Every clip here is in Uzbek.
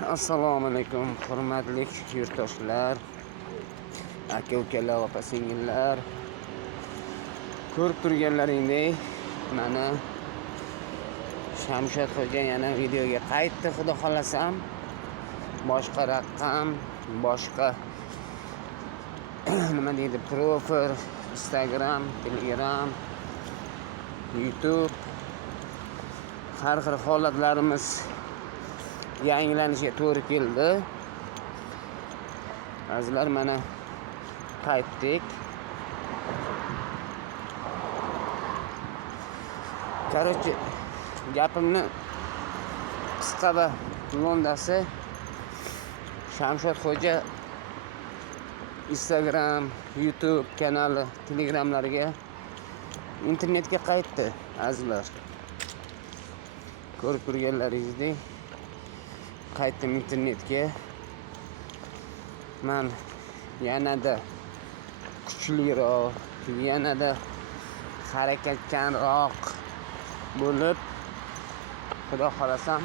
Assalomu alaykum, hurmatli yurtdoshlar, aka-ukalar, opa-singillar. Ko'rib turganlaringdek, mana Shamshod xo'ja yana videoga qaytdi, xudo xolasam. Boshqa raqam, boshqa nima deydi, profil, Instagram, Telegram, YouTube. Har xil holatlarimiz yangilanishiga to'g'ri keldi. Azizlar, mana qaytdik. Короче, gapimni qisqa va lo'ndasi, Shamshod xo'ja Instagram, YouTube kanali, Telegramlariga, internetga qaytdi, azizlar. Ko'rib turganlaringizdek, qaytdim internetga. Men yanada kuchliroq, yanada harakatchanroq bo'lib, xudo xolasam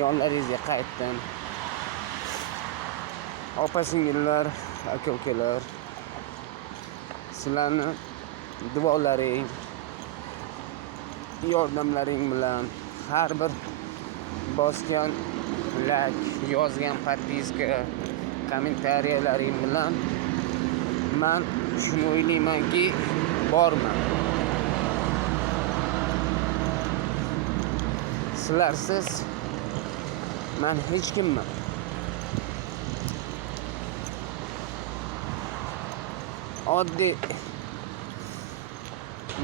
yonlaringizga qaytdim. Opa-singillar, aka-ukalar, sizlarni duolaring, yordamlaring bilan, har bir bosgan like, yozgan podpiska, kommentariyallaring bilan men shuni o'ylaymanki, borman. Sizlarsiz men hech kimman. Oddiy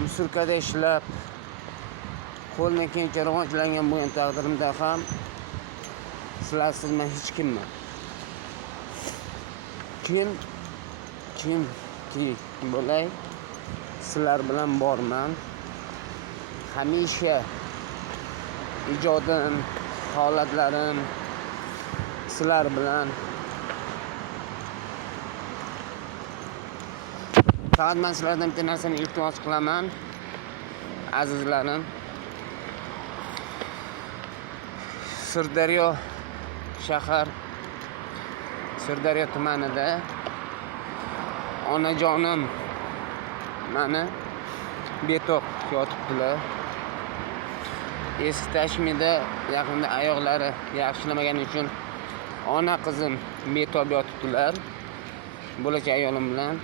musulkada ishlab, qo'ldan kelgancha rivojlangan bo'lgan taqdirimda ham sizlarsiz men hech kimman. Kimki bo'lay, sizlar bilan borman. Hamisha ijodim, holatlarim sizlar bilan. Faqat men sizlardan bitta narsani iltimos qilaman, azizlarim. Sirdaryo shahar, Sirdaryo tumanida onajonim meni betob yotibdilar. Eski tashmida yaqinda oyoqlari yaxshilamagani uchun ona qizim betob yotibdilar, bo'lajak ayolim bilan.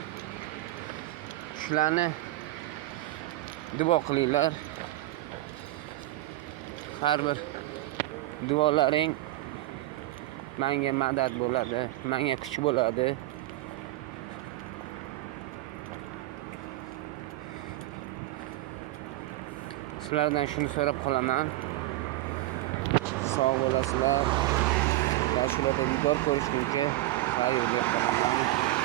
Shularni duo qilinglar. Har bir duolaring menga madad bo'ladi, menga kuch bo'ladi. Sizlardan shuni so'rab qolaman. Sog' bo'lasizlar. Tashkilotda diydor ko'rishguncha xayr deb qolaman.